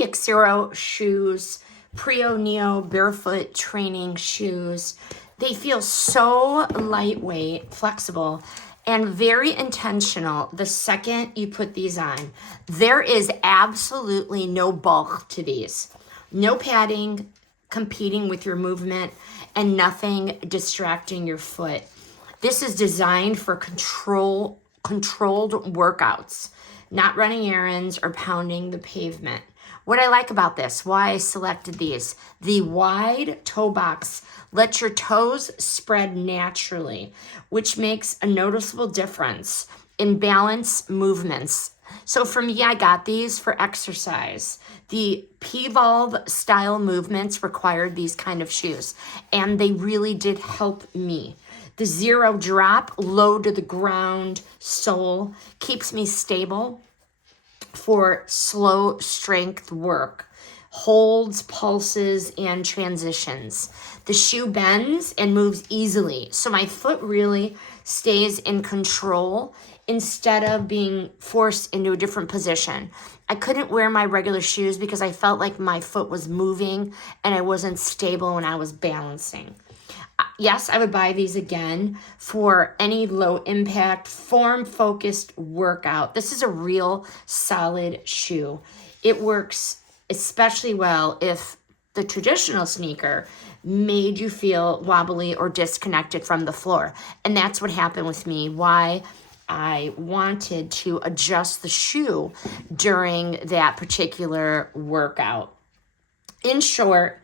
the Xero shoes, Prio Neo Barefoot training shoes. They feel so lightweight, flexible, and very intentional the second you put these on. There is absolutely no bulk to these. No padding competing with your movement and nothing distracting your foot. This is designed for controlled workouts, not running errands or pounding the pavement. What I like about this, why I selected these, the wide toe box lets your toes spread naturally, which makes a noticeable difference in balance movements. So for me, I got these for exercise. The P-Volve style movements required these kind of shoes, and they really did help me. The Xero drop, low to the ground sole keeps me stable for slow strength work, holds, pulses, and transitions. The shoe bends and moves easily, so my foot really stays in control instead of being forced into a different position. I couldn't wear my regular shoes because I felt like my foot was moving and I wasn't stable when I was balancing. Yes, I would buy these again for any low impact, form focused workout. This is a real solid shoe. It works especially well if the traditional sneaker made you feel wobbly or disconnected from the floor. And that's what happened with me, why I wanted to adjust the shoe during that particular workout. In short,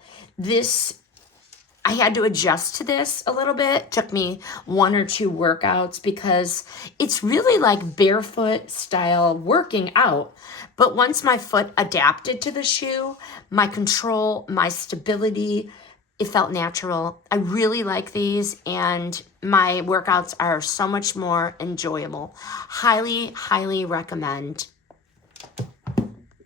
I had to adjust to this a little bit. It took me 1 or 2 workouts because it's really like barefoot style working out. But once my foot adapted to the shoe, my control, my stability, it felt natural. I really like these, and my workouts are so much more enjoyable. Highly, highly recommend.